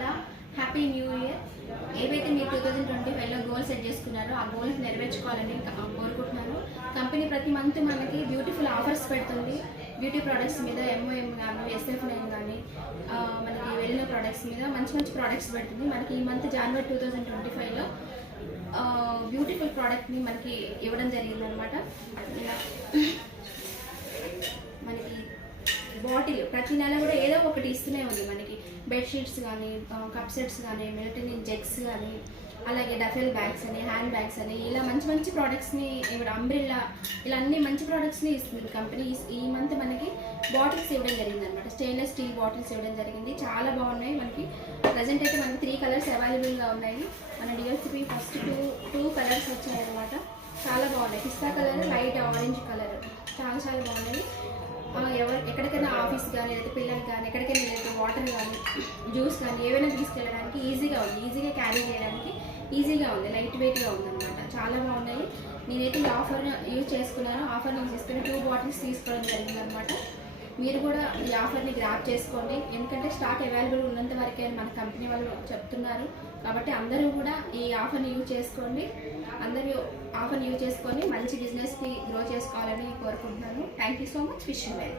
కూడా happy new year. ఏవైతే మీరు 2025లో గోల్ సెట్ చేసుకున్నారో ఆ గోల్స్ నెరవేర్చుకోవాలని కోరుకుంటున్నాను. కంపెనీ ప్రతి మంత్ మనకి బ్యూటిఫుల్ ఆఫర్స్ పెడుతుంది. బ్యూటీ ప్రోడక్ట్స్ మీద MOM కానీ SF9 కానీ మనకి వెళ్ళిన ప్రోడక్ట్స్ మీద మంచి మంచి ప్రోడక్ట్స్ పెడుతుంది. మనకి ఈ మంత్ జనవరి 2025లో బ్యూటిఫుల్ ప్రోడక్ట్ని మనకి ఇవ్వడం జరిగిందనమాట. మనకి బాటిల్ ప్రతి నెల కూడా ఏదో ఒకటి ఇస్తూనే ఉంది. మనకి బెడ్షీట్స్ కానీ, కప్ సెట్స్ కానీ, మెలటోనిన్ జెగ్స్ కానీ, అలాగే డఫెల్ బ్యాగ్స్ అని, హ్యాండ్ బ్యాగ్స్ అని, ఇలా మంచి మంచి ప్రోడక్ట్స్ని, ఇప్పుడు అంబ్రిల్లా, ఇలా అన్ని మంచి ప్రోడక్ట్స్ని ఇస్తుంది కంపెనీ. ఈ మంత్ మనకి బాటిల్స్ ఇవ్వడం జరిగింది అనమాట. స్టెయిన్లెస్ స్టీల్ బాటిల్స్ ఇవ్వడం జరిగింది. చాలా బాగున్నాయి. మనకి ప్రజెంట్ అయితే మనకి 3 కలర్స్ అవైలబుల్గా ఉన్నాయి. మన DLCP ఫస్ట్ టూ కలర్స్ వచ్చాయి అనమాట. చాలా బాగున్నాయి. పిస్తా కలర్, లైట్ ఆరెంజ్ కలర్, చాలా చాలా బాగున్నాయి. ఎక్కడికైనా ఆఫీస్ కానీ, లేదా పిల్లలు కానీ, ఎక్కడికైనా లేదా వాటర్ కానీ, జ్యూస్ కానీ ఏవైనా తీసుకెళ్ళడానికి ఈజీగా ఉంది. ఈజీగా క్యారీ చేయడానికి ఈజీగా ఉంది. లైట్ వెయిట్గా ఉందన్నమాట. చాలా బాగున్నాయి. నేనైతే ఈ ఆఫర్ యూజ్ చేసుకున్నాను. ఆఫర్ యూజ్ చేసుకుని 2 బాటిల్స్ తీసుకోవడం జరిగిందనమాట. మీరు కూడా ఈ ఆఫర్ని గ్రాప్ చేసుకోండి. ఎందుకంటే స్టాక్ అవైలబుల్ ఉన్నంత వరకే మన కంపెనీ వాళ్ళు చెప్తున్నారు. కాబట్టి అందరూ కూడా ఈ ఆఫర్ని యూజ్ చేసుకోండి. అందరూ ఆఫర్ని యూజ్ చేసుకొని మంచి బిజినెస్ని గ్రో చేసుకోవాలని కోరుకుంటున్నాను. Thank you so much. Wish you well.